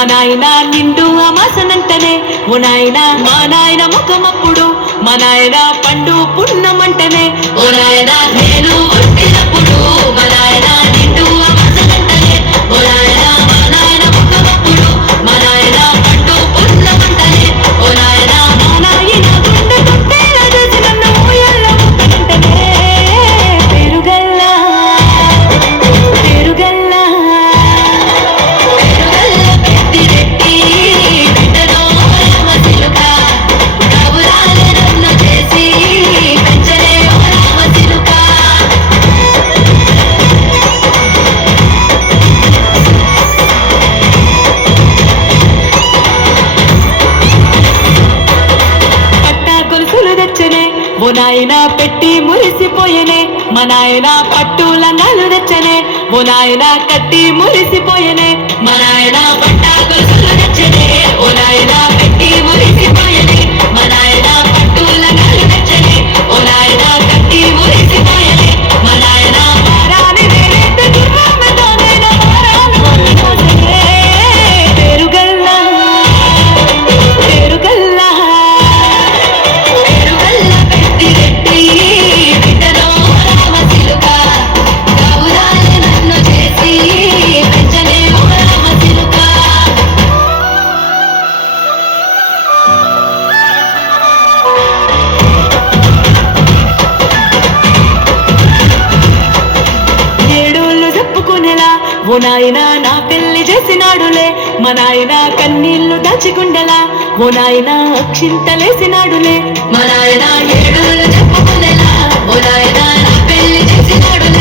మా నాయన నిండు అమాసనంటనే ఓ నాయన మా నాయన ముఖమప్పుడు మా నాయన పండు పున్నమంటనే ఓ నాయన నేను పుట్టినప్పుడు మా నాయన నిండు అమాసనంటనే ఓ నాయన మా నాయన ముఖమప్పుడు మా నాయన పండు పున్నమంటనే ఓ నాయన మా నాయన గుండె గుండెలా చూసి నన్ను ఊయల్ల ఊపనంటనే పెరుగల్లా పెరుగల్లా పెరుగల్ల పెద్దిరెట్టి బిడ్డలో రామచిలుక కబురాలే నన్ను చేసి పెంచలే ఓ రామచిలుక పట్టా గొలుసులు తెచ్చనే ఓ నాయన పెట్టి మురిసిపోయనే మా నాయన పట్టు లంగాలు తెచ్చనే ఓ నాయన కట్టి మురిసిపోయనే మా నాయన పట్టా గొలుసులు తెచ్చనే ఓ నాయన పెట్టి మురిసిపోయనే మా నాయన పట్టు లంగాలు తెచ్చనే ఓ నాయన కట్టి మురిసిపోయనే మా నాయన వారాని వేలెత్తి గుర్రమ్మతో నేను వారాలు మోసనే పెరుగల్లా పెరుగల్లా పెరుగల్ల పెద్దిరెట్టి బిడ్డలో రామచిలుక కబురాలే నన్ను చేసి పెంచలే ఓ రామచిలుక ఏడోళ్ళు చెప్పుకునేలా ఓ నాయన నా పెళ్లి చేసినాడులే మా నాయన కన్నీళ్లు దాచిగుండెలా ఓ నాయన అక్షింతలేసినాడులే మా నాయన ఏడోళ్ళు చెప్పుకునేలా ఓ నాయన నా పెళ్లి చేసినాడులే